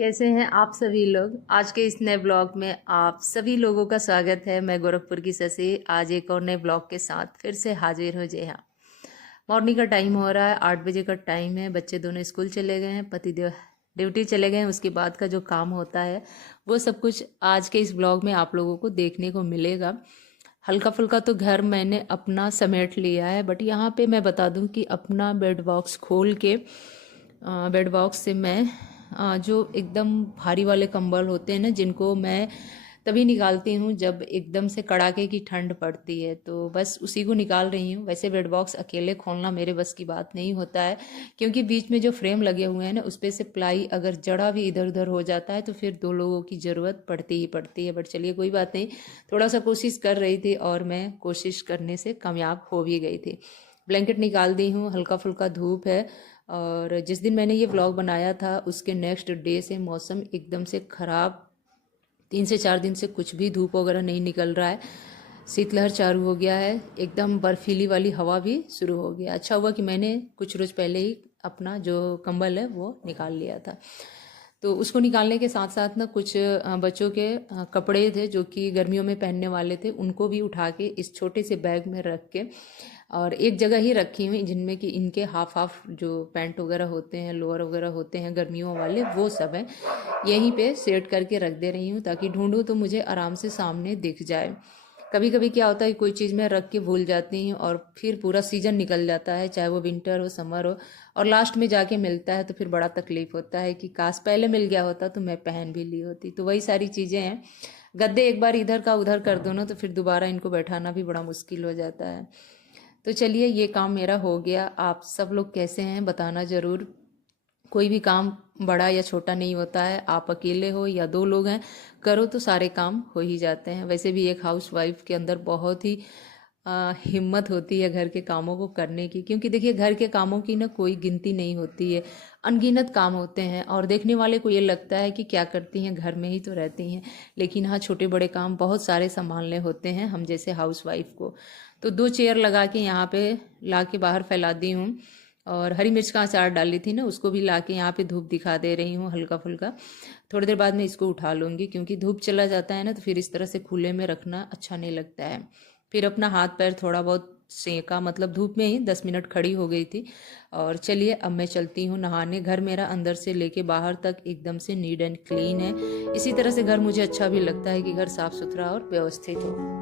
कैसे हैं आप सभी लोग। आज के इस नए ब्लॉग में आप सभी लोगों का स्वागत है। मैं गोरखपुर की शशि आज एक और नए ब्लॉग के साथ फिर से हाजिर हो जी। हाँ, मॉर्निंग का टाइम हो रहा है, 8 बजे का टाइम है। बच्चे दोनों स्कूल चले गए हैं, पतिदेव ड्यूटी चले गए हैं। उसके बाद का जो काम होता है वो सब कुछ आज के इस ब्लॉग में आप लोगों को देखने को मिलेगा। हल्का फुल्का तो घर मैंने अपना समेट लिया है, बट यहाँ पे मैं बता दूँ कि अपना बेड बॉक्स खोल के बेड बॉक्स से मैं जो एकदम भारी वाले कंबल होते हैं ना, जिनको मैं तभी निकालती हूँ जब एकदम से कड़ाके की ठंड पड़ती है, तो बस उसी को निकाल रही हूँ। वैसे बेड बॉक्स अकेले खोलना मेरे बस की बात नहीं होता है, क्योंकि बीच में जो फ्रेम लगे हुए हैं ना, उस पर से प्लाई अगर जड़ा भी इधर उधर हो जाता है तो फिर 2 लोगों की ज़रूरत पड़ती ही पड़ती है। बट चलिए कोई बात नहीं, थोड़ा सा कोशिश कर रही थी और मैं कोशिश करने से कामयाब हो भी गई थी। ब्लैंकेट निकाल दी हूँ, हल्का फुल्का धूप है। और जिस दिन मैंने ये व्लॉग बनाया था उसके नेक्स्ट डे से मौसम एकदम से ख़राब, 3 से 4 दिन से कुछ भी धूप वगैरह नहीं निकल रहा है। शीतलहर चालू हो गया है, एकदम बर्फीली वाली हवा भी शुरू हो गया। अच्छा हुआ कि मैंने कुछ रोज़ पहले ही अपना जो कंबल है वो निकाल लिया था। तो उसको निकालने के साथ साथ ना कुछ बच्चों के कपड़े थे जो कि गर्मियों में पहनने वाले थे, उनको भी उठा के इस छोटे से बैग में रख के और एक जगह ही रखी हुई, जिनमें कि इनके हाफ हाफ जो पैंट वगैरह होते हैं, लोअर वगैरह होते हैं गर्मियों वाले, वो सब हैं यहीं पे सेट करके रख दे रही हूँ, ताकि ढूंढूँ तो मुझे आराम से सामने दिख जाए। कभी कभी क्या होता है, कोई चीज़ मैं रख के भूल जाती हूँ और फिर पूरा सीज़न निकल जाता है, चाहे वो विंटर हो समर हो, और लास्ट में जाके मिलता है तो फिर बड़ा तकलीफ होता है कि काश पहले मिल गया होता तो मैं पहन भी ली होती। तो वही सारी चीज़ें हैं। गद्दे एक बार इधर का उधर कर दो ना तो फिर दोबारा इनको बैठाना भी बड़ा मुश्किल हो जाता है। तो चलिए ये काम मेरा हो गया। आप सब लोग कैसे हैं बताना ज़रूर। कोई भी काम बड़ा या छोटा नहीं होता है, आप अकेले हो या 2 लोग हैं, करो तो सारे काम हो ही जाते हैं। वैसे भी एक हाउस वाइफ के अंदर बहुत ही हिम्मत होती है घर के कामों को करने की, क्योंकि देखिए घर के कामों की ना कोई गिनती नहीं होती है, अनगिनत काम होते हैं और देखने वाले को ये लगता है कि क्या करती हैं, घर में ही तो रहती हैं। लेकिन हाँ, छोटे बड़े काम बहुत सारे संभालने होते हैं हम जैसे हाउस वाइफ को। तो 2 चेयर लगा के यहाँ पे ला के बाहर फैला दी हूँ, और हरी मिर्च का अचार डाली थी ना, उसको भी लाके यहाँ पे धूप दिखा दे रही हूँ हल्का फुल्का। थोड़ी देर बाद में इसको उठा लूँगी, क्योंकि धूप चला जाता है ना तो फिर इस तरह से खुले में रखना अच्छा नहीं लगता है। फिर अपना हाथ पैर थोड़ा बहुत सेका, मतलब धूप में ही 10 मिनट खड़ी हो गई थी। और चलिए अब मैं चलती हूँ नहाने। घर मेरा अंदर से लेके बाहर तक एकदम से नीट एंड क्लीन है। इसी तरह से घर मुझे अच्छा भी लगता है कि घर साफ सुथरा और व्यवस्थित हो।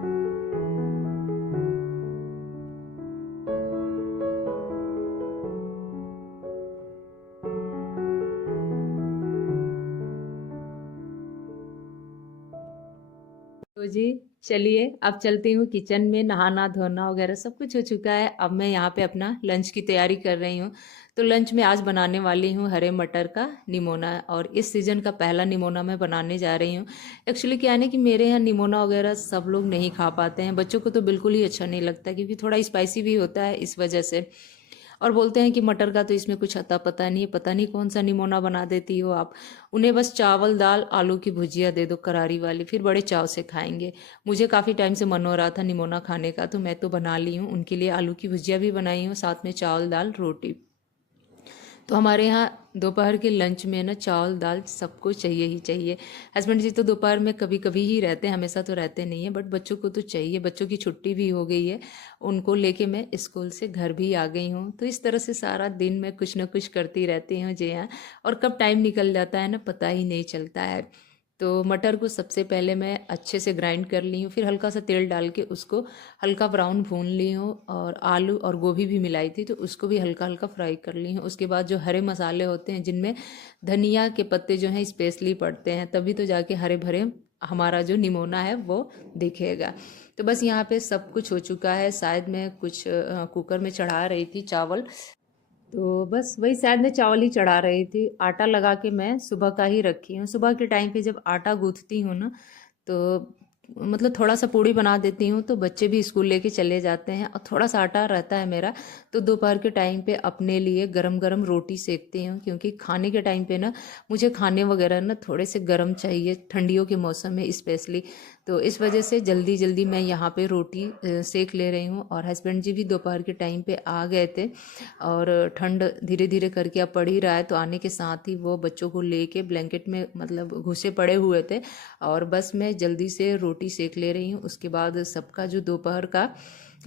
तो जी चलिए अब चलती हूँ किचन में। नहाना धोना वगैरह सब कुछ हो चुका है। अब मैं यहाँ पे अपना लंच की तैयारी कर रही हूँ। तो लंच में आज बनाने वाली हूँ हरे मटर का निमोना, और इस सीज़न का पहला निमोना मैं बनाने जा रही हूँ। एक्चुअली क्या है ना कि मेरे यहाँ निमोना वगैरह सब लोग नहीं खा पाते हैं, बच्चों को तो बिल्कुल ही अच्छा नहीं लगता, क्योंकि थोड़ा स्पाइसी भी होता है इस वजह से। और बोलते हैं कि मटर का तो इसमें कुछ अता पता नहीं है, पता नहीं कौन सा निमोना बना देती हो आप। उन्हें बस चावल दाल आलू की भुजिया दे दो करारी वाली, फिर बड़े चाव से खाएंगे। मुझे काफ़ी टाइम से मन हो रहा था निमोना खाने का, तो मैं तो बना ली हूँ उनके लिए। आलू की भुजिया भी बनाई हूँ, साथ में चावल दाल रोटी। तो हमारे यहाँ दोपहर के लंच में ना चावल दाल सबको चाहिए ही चाहिए। हस्बैंड जी तो दोपहर में कभी कभी ही रहते हैं, हमेशा तो रहते नहीं हैं, बट बच्चों को तो चाहिए। बच्चों की छुट्टी भी हो गई है, उनको लेके मैं स्कूल से घर भी आ गई हूँ। तो इस तरह से सारा दिन मैं कुछ ना कुछ करती रहती हूँ जी हाँ। और कब टाइम निकल जाता है ना पता ही नहीं चलता है। तो मटर को सबसे पहले मैं अच्छे से ग्राइंड कर ली हूँ, फिर हल्का सा तेल डाल के उसको हल्का ब्राउन भून ली हूँ, और आलू और गोभी भी मिलाई थी तो उसको भी हल्का हल्का फ्राई कर ली हूँ। उसके बाद जो हरे मसाले होते हैं, जिनमें धनिया के पत्ते जो हैं स्पेशली पड़ते हैं, तभी तो जाके हरे भरे हमारा जो निमोना है वो दिखेगा। तो बस यहाँ पे सब कुछ हो चुका है। शायद मैं कुछ कुकर में चढ़ा रही थी चावल, तो बस वही शायद मैं चावल ही चढ़ा रही थी। आटा लगा के मैं सुबह का ही रखी हूँ। सुबह के टाइम पे जब आटा गूँथती हूँ ना, तो मतलब थोड़ा सा पूड़ी बना देती हूँ, तो बच्चे भी स्कूल लेके चले जाते हैं और थोड़ा सा आटा रहता है मेरा। तो दोपहर के टाइम पे अपने लिए गरम गरम रोटी सेकती हूँ, क्योंकि खाने के टाइम पे ना मुझे खाने वगैरह ना थोड़े से गरम चाहिए, ठंडियों के मौसम में स्पेशली। तो इस वजह से जल्दी जल्दी मैं यहाँ पे रोटी सेक ले रही हूँ। और हस्बैंड जी भी दोपहर के टाइम पे आ गए थे और ठंड धीरे धीरे करके अब पड़ ही रहा है, तो आने के साथ ही वो बच्चों को लेके ब्लैंकेट में मतलब घुसे पड़े हुए थे और बस मैं जल्दी से रोटी सेक ले रही हूँ। उसके बाद सबका जो दोपहर का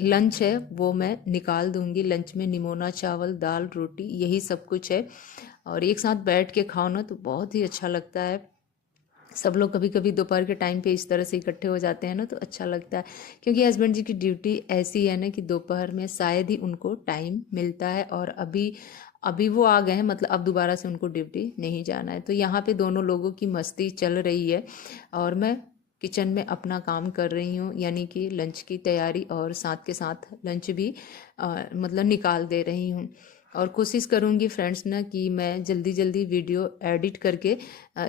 लंच है वो मैं निकाल दूंगी। लंच में निमोना चावल, दाल, रोटी, यही सब कुछ है। और एक साथ बैठ के खाओ ना तो बहुत ही अच्छा लगता है। सब लोग कभी कभी दोपहर के टाइम पे इस तरह से इकट्ठे हो जाते हैं ना तो अच्छा लगता है, क्योंकि हस्बैंड जी की ड्यूटी ऐसी है ना कि दोपहर में शायद ही उनको टाइम मिलता है। और अभी अभी वो आ गए हैं, मतलब अब दोबारा से उनको ड्यूटी नहीं जाना है। तो यहाँ पे दोनों लोगों की मस्ती चल रही है और मैं किचन में अपना काम कर रही हूँ, यानी कि लंच की तैयारी, और साथ के साथ लंच भी मतलब निकाल दे रही हूँ। और कोशिश करूँगी फ्रेंड्स ना कि मैं जल्दी जल्दी वीडियो एडिट करके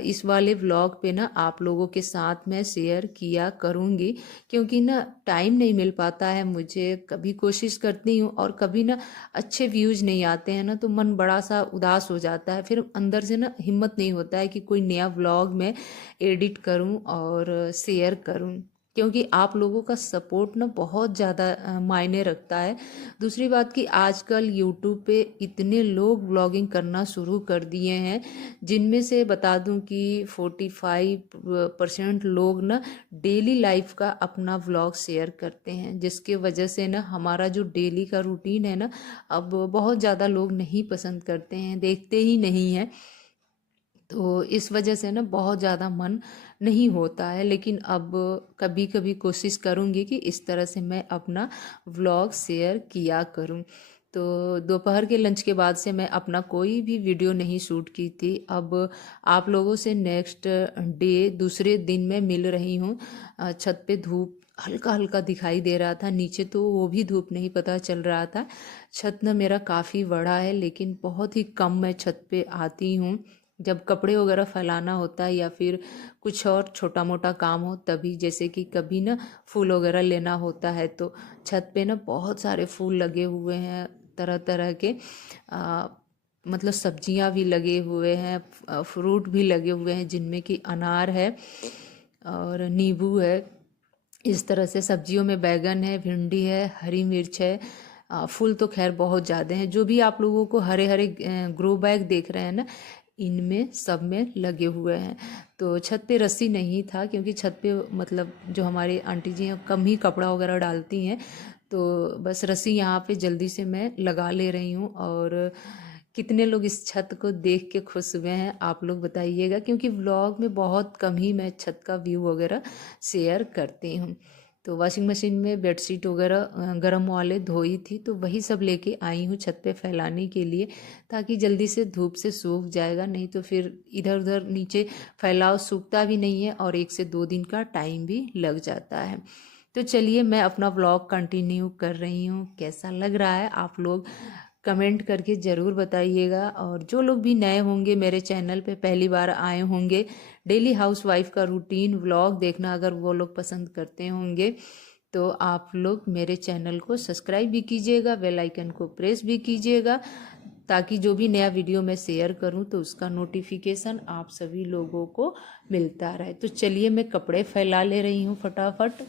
इस वाले व्लॉग पे ना आप लोगों के साथ मैं शेयर किया करूँगी, क्योंकि ना टाइम नहीं मिल पाता है मुझे। कभी कोशिश करती हूँ और कभी ना अच्छे व्यूज़ नहीं आते हैं ना तो मन बड़ा सा उदास हो जाता है, फिर अंदर से ना हिम्मत नहीं होता है कि कोई नया व्लॉग मैं एडिट करूँ और शेयर करूँ, क्योंकि आप लोगों का सपोर्ट ना बहुत ज़्यादा मायने रखता है। दूसरी बात कि आजकल यूट्यूब पे इतने लोग ब्लॉगिंग करना शुरू कर दिए हैं, जिनमें से बता दूं कि 45% लोग ना डेली लाइफ का अपना व्लॉग शेयर करते हैं, जिसके वजह से ना हमारा जो डेली का रूटीन है ना अब बहुत ज़्यादा लोग नहीं पसंद करते हैं, देखते ही नहीं हैं। तो इस वजह से ना बहुत ज़्यादा मन नहीं होता है, लेकिन अब कभी कभी कोशिश करूँगी कि इस तरह से मैं अपना व्लॉग शेयर किया करूँ। तो दोपहर के लंच के बाद से मैं अपना कोई भी वीडियो नहीं शूट की थी। अब आप लोगों से नेक्स्ट डे दूसरे दिन मैं मिल रही हूँ। छत पे धूप हल्का हल्का दिखाई दे रहा था, नीचे तो वो भी धूप नहीं पता चल रहा था। छत ना मेरा काफ़ी बड़ा है, लेकिन बहुत ही कम मैं छत पे आती हूँ। जब कपड़े वगैरह फैलाना होता है या फिर कुछ और छोटा मोटा काम हो तभी, जैसे कि कभी ना फूल वगैरह लेना होता है तो छत पे ना बहुत सारे फूल लगे हुए हैं, तरह तरह के मतलब सब्जियां भी लगे हुए हैं, फ्रूट भी लगे हुए हैं, जिनमें कि अनार है और नींबू है। इस तरह से सब्जियों में बैगन है, भिंडी है, हरी मिर्च है। फूल तो खैर बहुत ज़्यादा हैं, जो भी आप लोगों को हरे हरे ग्रो बैग देख रहे हैं ना, इनमें सब में लगे हुए हैं। तो छत पे रस्सी नहीं था, क्योंकि छत पे मतलब जो हमारी आंटी जी हैं कम ही कपड़ा वगैरह डालती हैं, तो बस रस्सी यहाँ पे जल्दी से मैं लगा ले रही हूँ। और कितने लोग इस छत को देख के खुश हुए हैं आप लोग बताइएगा, क्योंकि व्लॉग में बहुत कम ही मैं छत का व्यू वगैरह शेयर करती हूँ। तो वॉशिंग मशीन में बेडशीट वगैरह गर्म वाले धोई थी, तो वही सब लेके आई हूँ छत पे फैलाने के लिए, ताकि जल्दी से धूप से सूख जाएगा। नहीं तो फिर इधर उधर नीचे फैलाव सूखता भी नहीं है और 1 से 2 दिन का टाइम भी लग जाता है। तो चलिए मैं अपना व्लॉग कंटिन्यू कर रही हूँ। कैसा लग रहा है आप लोग कमेंट करके ज़रूर बताइएगा। और जो लोग भी नए होंगे मेरे चैनल पे, पहली बार आए होंगे, डेली हाउसवाइफ का रूटीन व्लॉग देखना अगर वो लोग पसंद करते होंगे, तो आप लोग मेरे चैनल को सब्सक्राइब भी कीजिएगा, बेल आइकन को प्रेस भी कीजिएगा, ताकि जो भी नया वीडियो मैं शेयर करूं तो उसका नोटिफिकेशन आप सभी लोगों को मिलता रहे। तो चलिए मैं कपड़े फैला ले रही हूं फटाफट।